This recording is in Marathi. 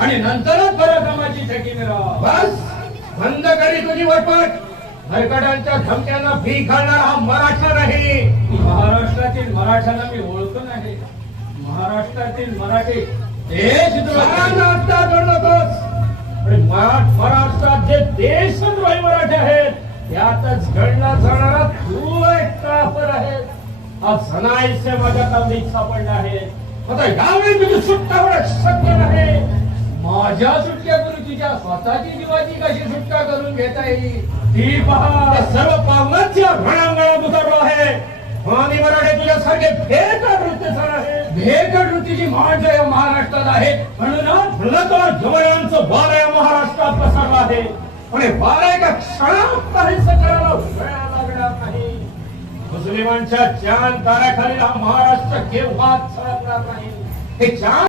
आणि नंतरच पराक्रमाची छकी मिळव. बस बंद करी तुझी वटपट. हरकडांच्या धमक्यांना भी घालणारा हा मराठा नाही. महाराष्ट्रातील मराठ्याला मी ओळखून आहे. महाराष्ट्रातील मराठी देशद्रोही नकोस. महाराष्ट्रात जे देशद्रोही मराठी आहेत त्यातच गणला जाणारा तू एक कापर आहे. हा सनाईसे माझ्या तावडीत सापडला आहे. आता यावेळी तुझी सुटका होणं शक्य नाही. माझ्या सुटक्या करून तुझ्या स्वतःची जीवाची कशी सुटका करून घेता येईल ती पहा. त्या सर्व पावलांच्या रणांगणात उतरलो आहे. आणि मराठे तुझ्यासारखे भेकड वृत्तीसर आहे. भेकड वृत्तीची माणसं या महाराष्ट्रात आहे. म्हणूनच फुलतोर जवळांचं वार या महाराष्ट्रात पसरलं आहे. आणि वार एका क्षणात काहीसं करायला वेळ लागणार नाही. मुस्लिमांच्या चांद ताऱ्याखाली हा महाराष्ट्र केव्हाच सरकणार नाही. हे चांद